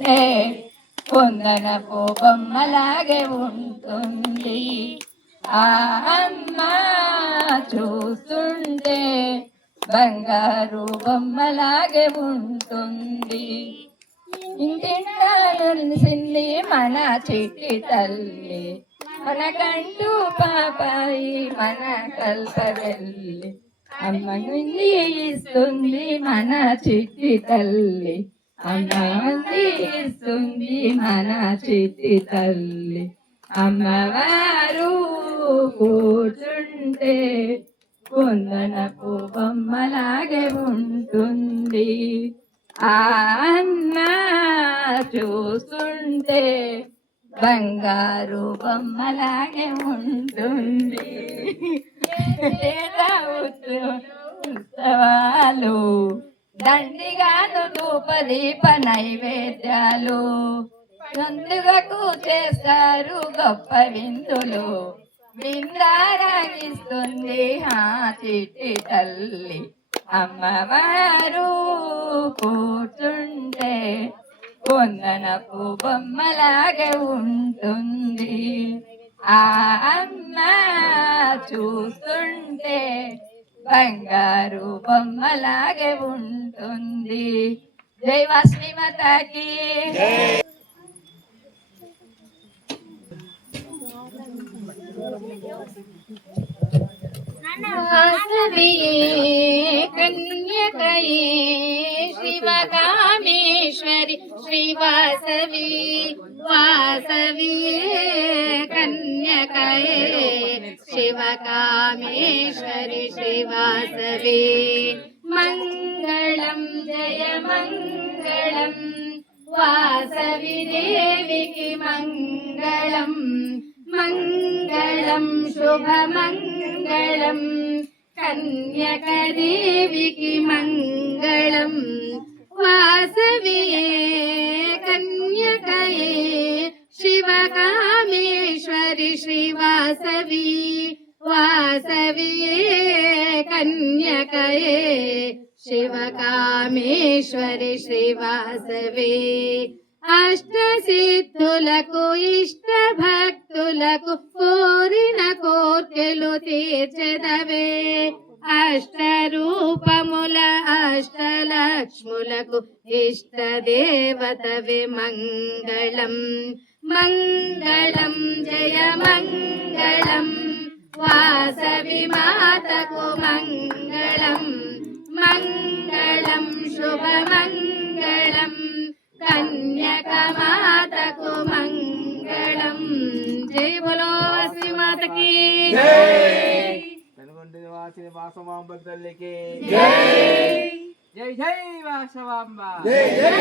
చూస్తుంటే కొందనపు బొమ్మలాగే ఉంటుంది. ఆ అమ్మ చూస్తుంటే బంగారు బొమ్మలాగే ఉంటుంది. ఇంటింటా నిలిసింది మన చిట్టి తల్లి, మనకంటూ పాపాయి మన కల్పవెల్లి. అమ్మ నుండి ఇస్తుంది మన చిట్టి తల్లి, అమ్మ నుండి ఇస్తుంది మన చిట్టి తల్లి. అమ్మవారు కూర్చుంటే కొందనపు బొమ్మలాగే ఉంటుంది. ఆ అన్న చూస్తుంటే బంగారు బొమ్మలాగే ఉంటుంది. ఉత్సవాలు దండిగాను ధూపదీప నైవేద్యాలు, ముందుగకు చేస్తారు గొప్ప విందులు. విందారాగిస్తుంది ఆ చిట్టి తల్లి, అమ్మవారు కూర్చుంటే కొందనపు బొమ్మలాగే ఉంటుంది. ఆ అమ్మ చూస్తుంటే బంగారు బొమ్మలాగే ఉంటుంది. జై వాసవి మాతాకి. వాసవియే కన్యకయే శివకామేశ్వరి శ్రీవాసవి, వాసవియే కన్యకయే శివకామేశ్వరి శ్రీవాసవి. మంగళం జయ మంగళం వాసవి దేవికి మంగళం, మంగళం శుభమంగళం కన్యకదేవికి మంగళం. వాసవియే కన్యకయే శివకామేశ్వరి శ్రీవాసవి, వాసవియే కన్యకయే శివకామేశ్వరి శ్రీవాసవి. అష్టసిద్ధులకు ఇష్ట భక్తులకు కోరిన కోర్కెలు తీర్చెదవే. అష్టరూపముల అష్టలక్ష్ములకు ఇష్ట దేవతవే మంగళం, మంగళం జయ మంగళం వాసవి మాతకు మంగళం, మంగళం శుభమంగళం కన్యక మాతకు మంగళం. జై బోలో వాసవి మాతకి జై. నల్గొండ వాసిని వాసవాంబ తల్లికి జై. జై జై వాసవాంబ. జై జై